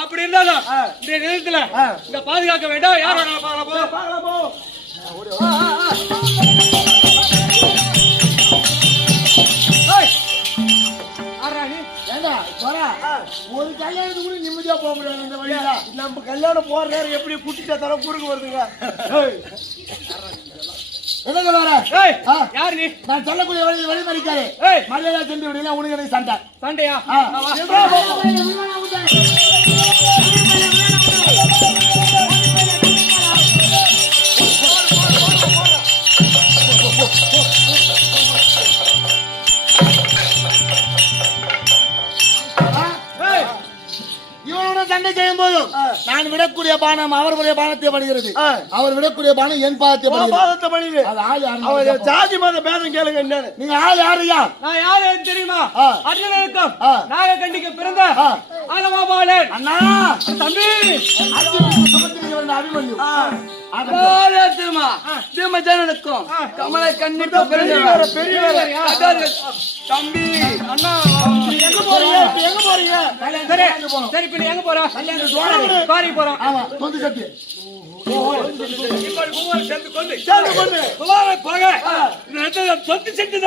அப்படி இருந்தாலும் இந்த நிலத்துல இந்த பாதுகாக்க வேண்டாம். யாரோட ஒரு கல்யாணத்துக்கு கூட நிம்மதியா போக முடியாது. இந்த வழியா நம்ம கல்யாணம் போற நேரம் எப்படி குட்டிச்சா தர குறுக்கு வருதுங்க. யாரு நீ? நான் சொல்லக்கூடிய வழி மறிக்காரு மரியாதை சென்று விடுங்க. உனக்கு எனக்கு சண்டை சண்டையா? சண்டை செய்யும் போது நான் விடக்கூடிய பானம் அவருடைய பானத்தை படுகிறது. அவர் விடக்கூடிய பானம் என் பாதத்தை படுகிறது. அவர் ஜாதி மத பேதம் கேளுங்க. என்னன்னு நீங்க ஆள் யாருயா? நான் யாரு தெரியுமா? அர்ஜுனனுக்கும் நாக கண்டிக்க பிறந்த ஆலமாபாலன் அண்ணா தம்பி அபிமன்யு. தீமஜனுக்கும் கமலை கண்ணிக்க பிறந்த பெரியவர் தம்பி. அண்ணா எங்க போறீங்க? எங்க போறீங்க? சரி பின்ன எங்க போறோம்? காரி போறோம். ஆமா தொந்து சக்தி சொத்து செட்டு